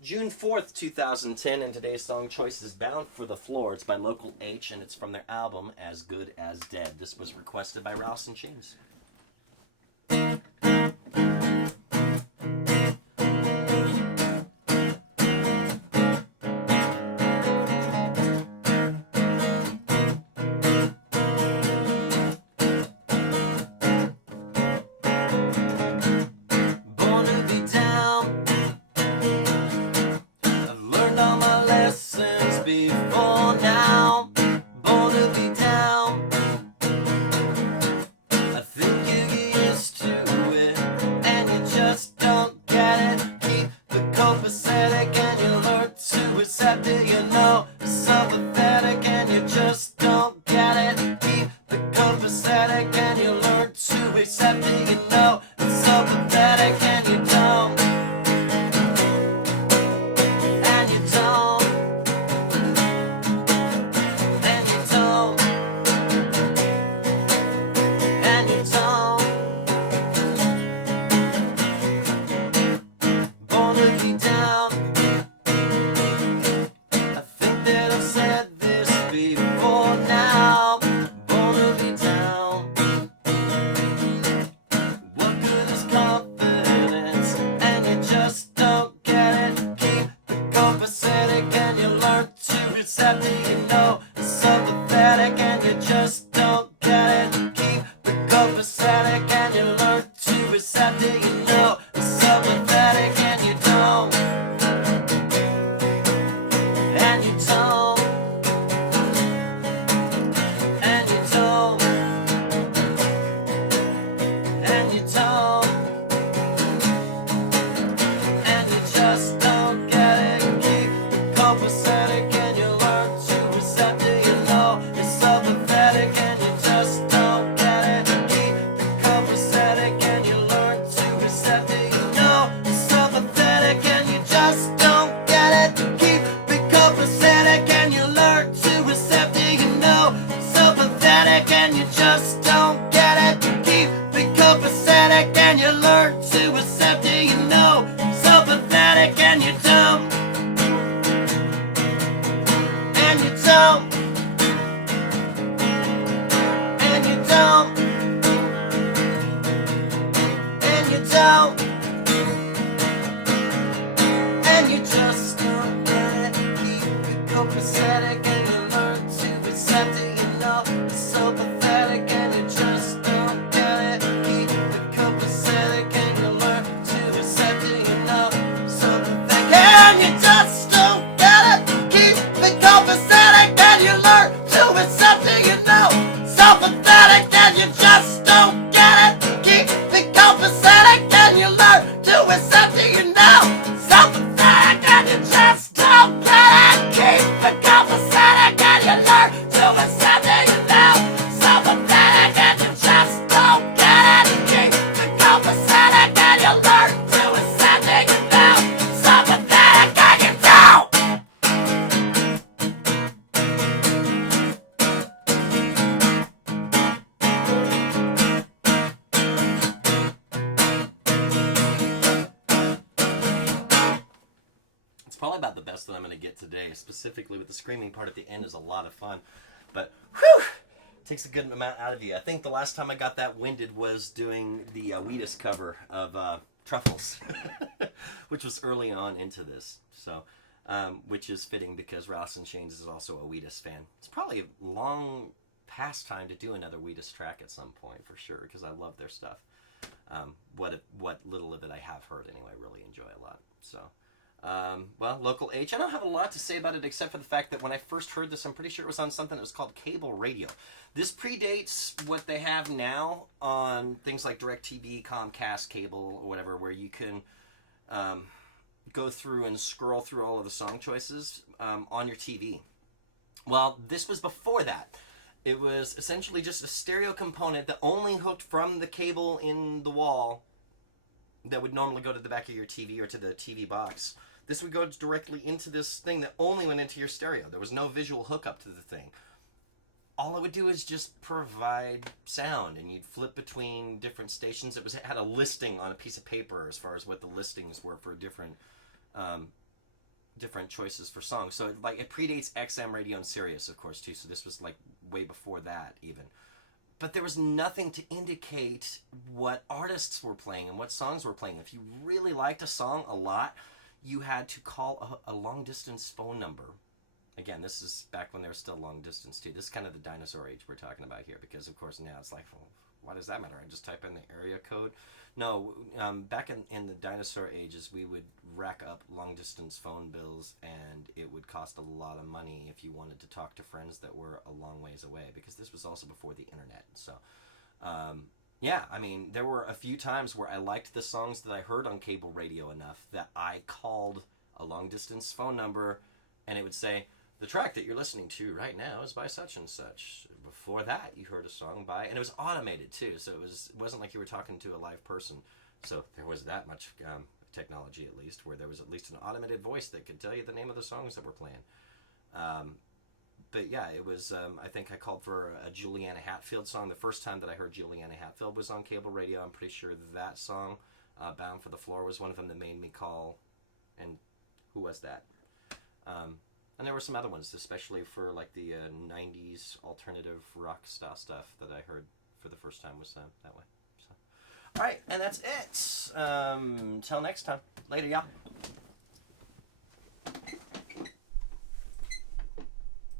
June 4th, 2010, and today's song choice is Bound for the Floor. It's by Local H, and it's from their album As Good As Dead. This was requested by Rouse and Chains. Before now, born to be down. I think you get used to it, and you just don't get it. Keep the copacetic, and you learn to accept it. You know, sympathetic, and you just don't get it. Keep the copacetic, and you learn to accept it. You know, sympathetic, and you don't. And you don't. Probably about the best that I'm going to get today, specifically with the screaming part at the end is a lot of fun, but whew, takes a good amount out of you. I think the last time I got that winded was doing the Wheatus cover of Truffles, which was early on into this, so which is fitting because Rouse and Chains is also a Wheatus fan. It's probably a long past time to do another Wheatus track at some point for sure, because I love their stuff. What little of it I have heard anyway, I really enjoy a lot. So well, Local H, I don't have a lot to say about it except for the fact that when I first heard this, I'm pretty sure it was on something that was called cable radio. This predates what they have now on things like DirecTV, Comcast, cable, or whatever, where you can go through and scroll through all of the song choices on your TV. Well, this was before that. It was essentially just a stereo component that only hooked from the cable in the wall that would normally go to the back of your TV or to the TV box. This would go directly into this thing that only went into your stereo. There was no visual hookup to the thing. All it would do is just provide sound, and you'd flip between different stations. It had a listing on a piece of paper as far as what the listings were for different different choices for songs. So it predates XM radio and Sirius, of course, too. So this was like way before that even. But there was nothing to indicate what artists were playing and what songs were playing. If you really liked a song a lot, you had to call a long distance phone number. Again, this is back when there was still long distance too. This is kind of the dinosaur age we're talking about here, because of course now it's like, well, why does that matter? I just type in the area code. No, back in the dinosaur ages, we would rack up long distance phone bills, and it would cost a lot of money if you wanted to talk to friends that were a long ways away, because this was also before the internet. So, yeah, I mean, there were a few times where I liked the songs that I heard on cable radio enough that I called a long distance phone number, and it would say, the track that you're listening to right now is by such and such. Before that, you heard a song by, and it was automated too, so it wasn't like you were talking to a live person. So there was that much technology, at least, where there was at least an automated voice that could tell you the name of the songs that were playing. But yeah, it was. I think I called for a Juliana Hatfield song. The first time that I heard Juliana Hatfield was on cable radio. I'm pretty sure that song, "Bound for the Floor," was one of them that made me call. And who was that? And there were some other ones, especially for like the 90s alternative rock style stuff that I heard for the first time was that way. So. All right, and that's it. Till next time. Later, y'all.